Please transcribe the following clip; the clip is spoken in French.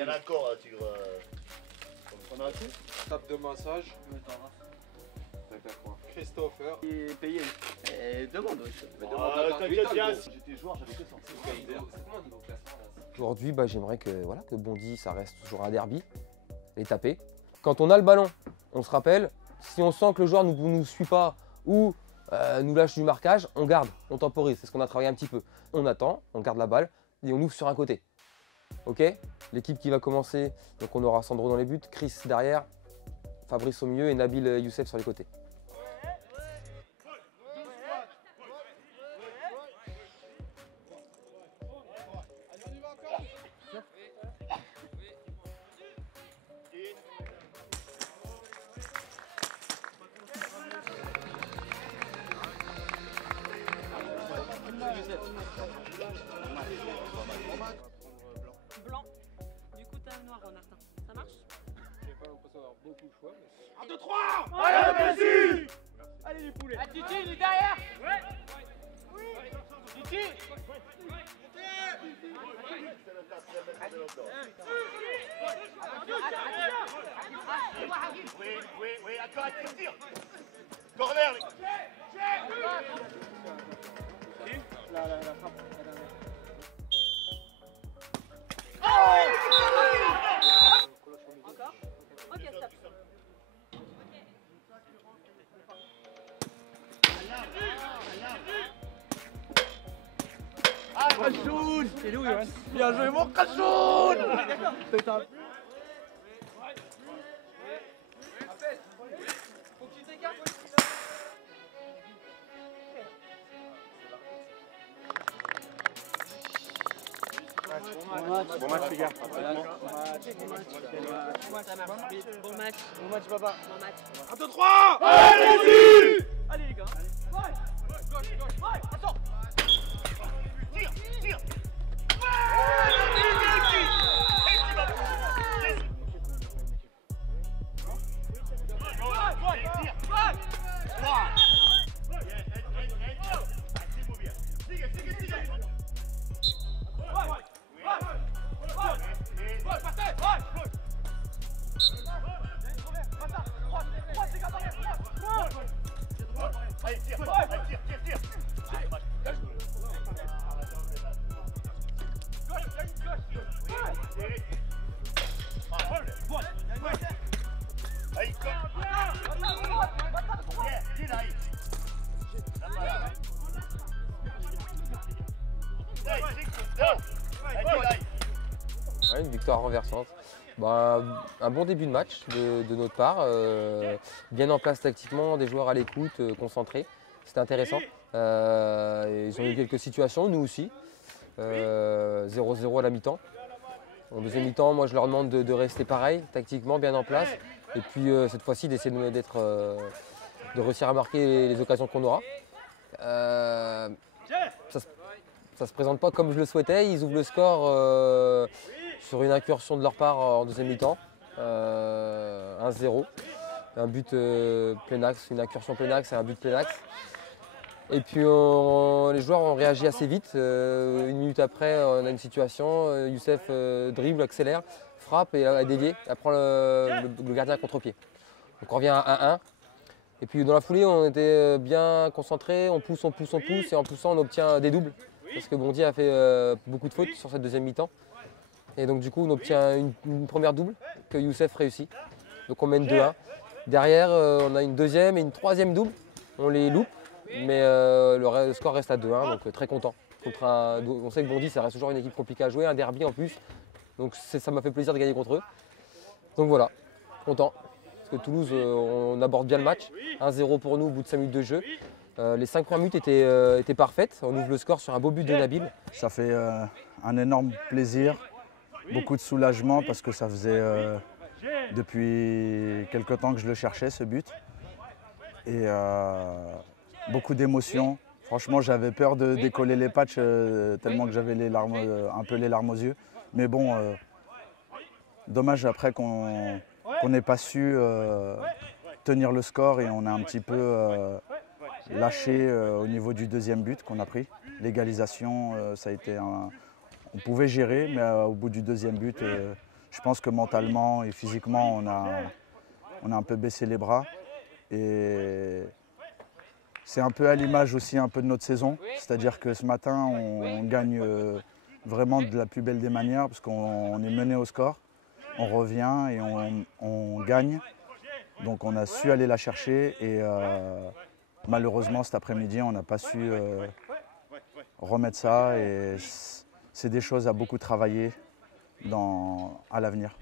y en a encore, Tigre. On a assez. Table de massage. Christopher. Et payé. Demande, T'inquiète bien, si j'étais joueur, j'avais que ça. Aujourd'hui, j'aimerais que Bondy, ça reste toujours un derby, les taper. Quand on a le ballon, on se rappelle, si on sent que le joueur ne nous suit pas ou nous lâche du marquage, on garde, on temporise. C'est ce qu'on a travaillé un petit peu. On attend, on garde la balle et on ouvre sur un côté. Ok? L'équipe qui va commencer, donc on aura Sandro dans les buts, Chris derrière, Fabrice au milieu et Nabil Youssef sur les côtés. Blanc. Du coup, t'as un noir, Martin. Ça marche? J'ai pas l'impression d'avoir beaucoup de choix. Mais... 1, 2, 3. Allez, Messi! Allez les poulets. Ah, Titi, il est derrière. Ouais. Titi. Oui, attends, tire. Corner, les... La frappe. Encore? Ok, stop. Khalchoun. C'est nous, Yoann. Bien joué, mon Khalchoun! D'accord. Bon match les gars. Bon match. Bon match, papa. Bon match. 1, 2, 3. Allez, Messi! Allez les gars. Attends. Tire! Allez, tire! Ouais, une victoire renversante. Un bon début de match de notre part, bien en place tactiquement, des joueurs à l'écoute, concentrés. C'était intéressant. Ils ont eu quelques situations, nous aussi. 0-0 à la mi-temps. En deuxième mi-temps, moi je leur demande de rester pareil, tactiquement, bien en place. Et puis cette fois-ci d'essayer de réussir à marquer les occasions qu'on aura. Ça se présente pas comme je le souhaitais. Ils ouvrent le score sur une incursion de leur part en deuxième mi-temps. 1-0. Un but plein axe, une incursion plein axe et un but plein axe. Et puis les joueurs ont réagi assez vite. Une minute après, on a une situation. Youssef dribble, accélère, frappe et a dévié. Elle prend le gardien à contre-pied. Donc on revient à 1-1. Et puis dans la foulée, on était bien concentrés. On pousse. Et en poussant, on obtient des doubles. Parce que Bondy a fait beaucoup de fautes sur cette deuxième mi-temps. Et donc du coup, on obtient une première double que Youssef réussit. Donc on mène 2-1. Derrière, on a une deuxième et une troisième double. On les loupe. Mais le score reste à 2-1, donc très content. On sait que Bondy, ça reste toujours une équipe compliquée à jouer, un derby en plus. Donc ça m'a fait plaisir de gagner contre eux. Donc voilà, content. Parce que Toulouse, on aborde bien le match. 1-0 pour nous au bout de 5 minutes de jeu. Les 5 premières minutes étaient parfaites. On ouvre le score sur un beau but de Nabil. Ça fait un énorme plaisir, beaucoup de soulagement parce que ça faisait depuis quelque temps que je le cherchais, ce but. Et beaucoup d'émotions. Franchement, j'avais peur de décoller les patchs tellement que j'avais un peu les larmes aux yeux. Mais bon, dommage après qu'on n'ait pas su tenir le score et on a un petit peu lâché au niveau du deuxième but qu'on a pris. L'égalisation, ça a été on pouvait gérer, mais au bout du deuxième but, je pense que mentalement et physiquement, on a un peu baissé les bras. Et c'est un peu à l'image aussi un peu de notre saison. C'est-à-dire que ce matin, on gagne vraiment de la plus belle des manières parce qu'on est mené au score. On revient et on gagne. Donc on a su aller la chercher et malheureusement cet après-midi, on n'a pas su remettre ça. Et c'est des choses à beaucoup travailler à l'avenir.